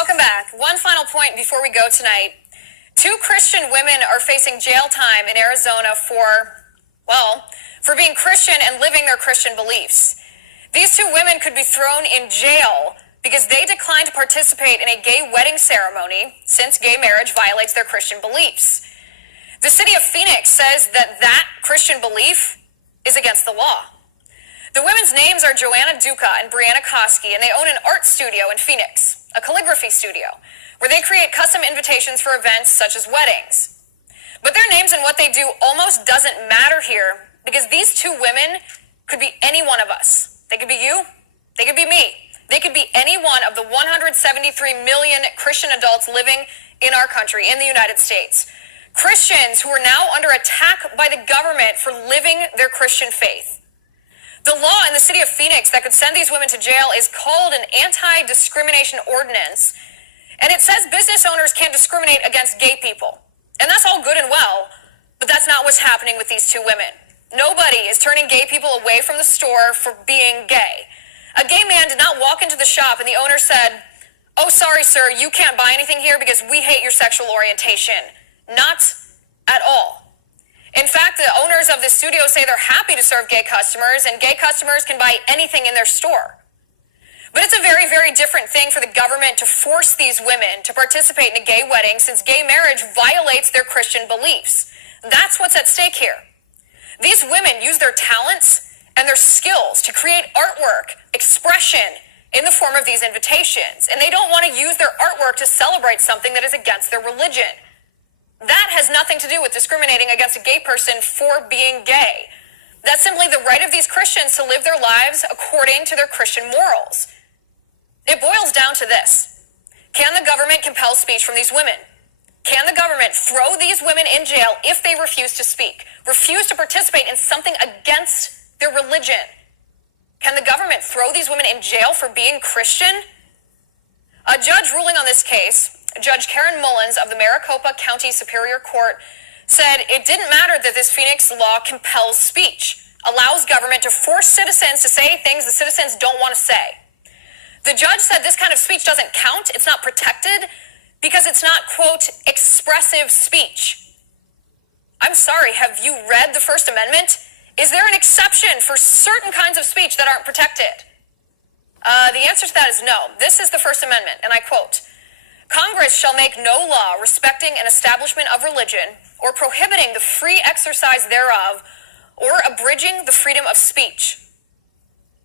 welcome back. One final point before we go tonight. 2 Christian women are facing jail time in Arizona for being Christian and living their Christian beliefs. These 2 women could be thrown in jail because they declined to participate in a gay wedding ceremony since gay marriage violates their Christian beliefs. The city of Phoenix says that Christian belief is against the law. The women's names are Joanna Duca and Brianna Koski, and they own an art studio in Phoenix, a calligraphy studio, where they create custom invitations for events such as weddings. But their names and what they do almost doesn't matter here because these 2 women could be any one of us. They could be you. They could be me. They could be any one of the 173 million Christian adults living in our country, in the United States. Christians who are now under attack by the government for living their Christian faith. The law in the city of Phoenix that could send these women to jail is called an anti-discrimination ordinance. And it says business owners can't discriminate against gay people. And that's all good and well, but that's not what's happening with these 2 women. Nobody is turning gay people away from the store for being gay. A gay man did not walk into the shop and the owner said, "Oh, sorry, sir, you can't buy anything here because we hate your sexual orientation." Not at all. In fact, the owners of the studio say they're happy to serve gay customers, and gay customers can buy anything in their store. But it's a very, very different thing for the government to force these women to participate in a gay wedding since gay marriage violates their Christian beliefs. That's what's at stake here. These women use their talents and their skills to create artwork, expression in the form of these invitations, and they don't want to use their artwork to celebrate something that is against their religion. That has nothing to do with discriminating against a gay person for being gay. That's simply the right of these Christians to live their lives according to their Christian morals. It boils down to this. Can the government compel speech from these women? Can the government throw these women in jail if they refuse to speak, refuse to participate in something against their religion? Can the government throw these women in jail for being Christian? A judge ruling on this case, Judge Karen Mullins of the Maricopa County Superior Court, said it didn't matter that this Phoenix law compels speech, allows government to force citizens to say things the citizens don't want to say. The judge said this kind of speech doesn't count, it's not protected, because it's not, quote, expressive speech. I'm sorry, have you read the First Amendment? Is there an exception for certain kinds of speech that aren't protected? The answer to that is no. This is the First Amendment, and I quote, "Congress shall make no law respecting an establishment of religion or prohibiting the free exercise thereof or abridging the freedom of speech."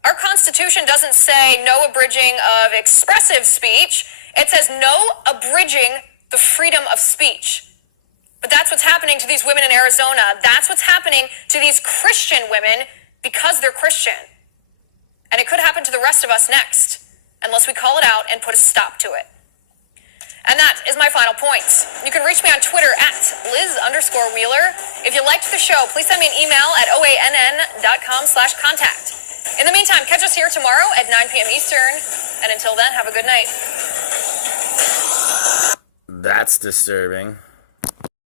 Our Constitution doesn't say no abridging of expressive speech. It says no abridging the freedom of speech. But that's what's happening to these women in Arizona. That's what's happening to these Christian women because they're Christian. And it could happen to the rest of us next, unless we call it out and put a stop to it. And that is my final point. You can reach me on Twitter at Liz_Wheeler. If you liked the show, please send me an email at oann.com/contact. In the meantime, catch us here tomorrow at 9 p.m. Eastern. And until then, have a good night. That's disturbing.